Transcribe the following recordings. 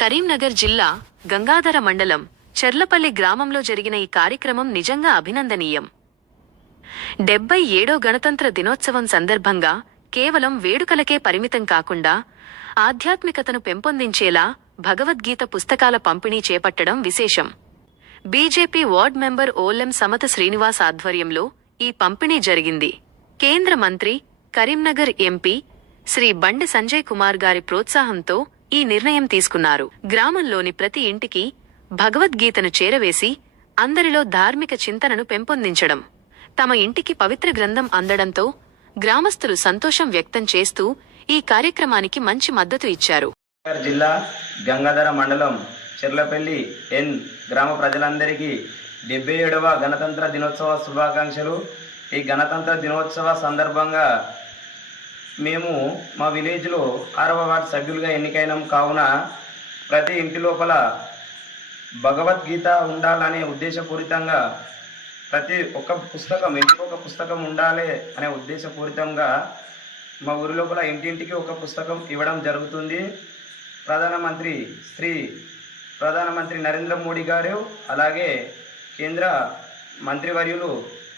కరీంనగర్ జిల్లా గంగాధర మండలం చెర్లపల్లి గ్రామంలో జరిగిన ఈ కార్యక్రమం నిజంగా అభినందనీయం. 77వ గణతంత్ర దినోత్సవం సందర్భంగా కేవలం వేడుకలకే పరిమితం కాకుండా ఆధ్యాత్మికతను పెంపొందించేలా భగవద్గీత పుస్తకాల పంపిణీ చేపట్టడం విశేషం. BJP ward member Ollem Samatha Srinivas ఆధ్వర్యంలో ఈ పంపిణీ జరిగింది. కేంద్ర మంత్రి, కరీంనగర్ ఎంపీ శ్రీ బండి సంజయ్ కుమార్ గారి ప్రోత్సాహంతో ఈ నిర్ణయం తీసుకున్నారు. గ్రామంలోని ప్రతి ఇంటికి భగవద్గీతను చేరవేసి అందరిలో ధార్మిక చింతనను పెంపొందించడం, తమ ఇంటికి పవిత్ర గ్రంథం అందడంతో గ్రామస్తులు సంతోషం వ్యక్తం చేస్తూ ఈ కార్యక్రమానికి మంచి మద్దతు ఇచ్చారు. జిల్లా గంగాధర మండలం చెర్లపల్లి గ్రామ ప్రజలందరికీ 77వ గణతంత్ర దినోత్సవ శుభాకాంక్షలు. ఈ గణతంత్ర దినోత్సవ సందర్భంగా మేము మా విలేజ్లో 6వ వార్డు సభ్యులుగా ఎన్నికైనాం. కావున ప్రతి ఇంటి లోపల భగవద్గీత ఉండాలనే ఉద్దేశపూరితంగా ప్రతి ఒక్క పుస్తకం, ఇంటికి ఒక పుస్తకం ఉండాలి అనే ఉద్దేశపూరితంగా మా ఊరి లోపల ఇంటింటికి ఒక పుస్తకం ఇవ్వడం జరుగుతుంది. ప్రధానమంత్రి నరేంద్ర మోడీ గారు, అలాగే కేంద్ర మంత్రివర్యులు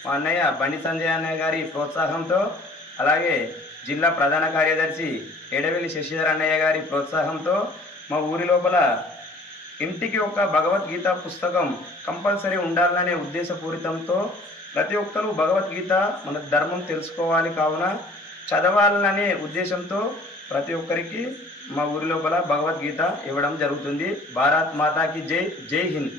మా అన్నయ్య బండి సంజయ్ అన్నయ్య గారి ప్రోత్సాహంతో, అలాగే జిల్లా ప్రధాన కార్యదర్శి ఏడవెల్లి శశిధర్ అన్నయ్య గారి ప్రోత్సాహంతో మా ఊరి లోపల ఇంటికి ఒక భగవద్గీత పుస్తకం కంపల్సరీ ఉండాలనే ఉద్దేశపూరితంతో ప్రతి ఒక్కరూ భగవద్గీత మన ధర్మం తెలుసుకోవాలి, కావున చదవాలనే ఉద్దేశంతో ప్రతి ఒక్కరికి మా ఊరి లోపల భగవద్గీత ఇవ్వడం జరుగుతుంది. భారత్ మాతాకి జై, జై హింద్.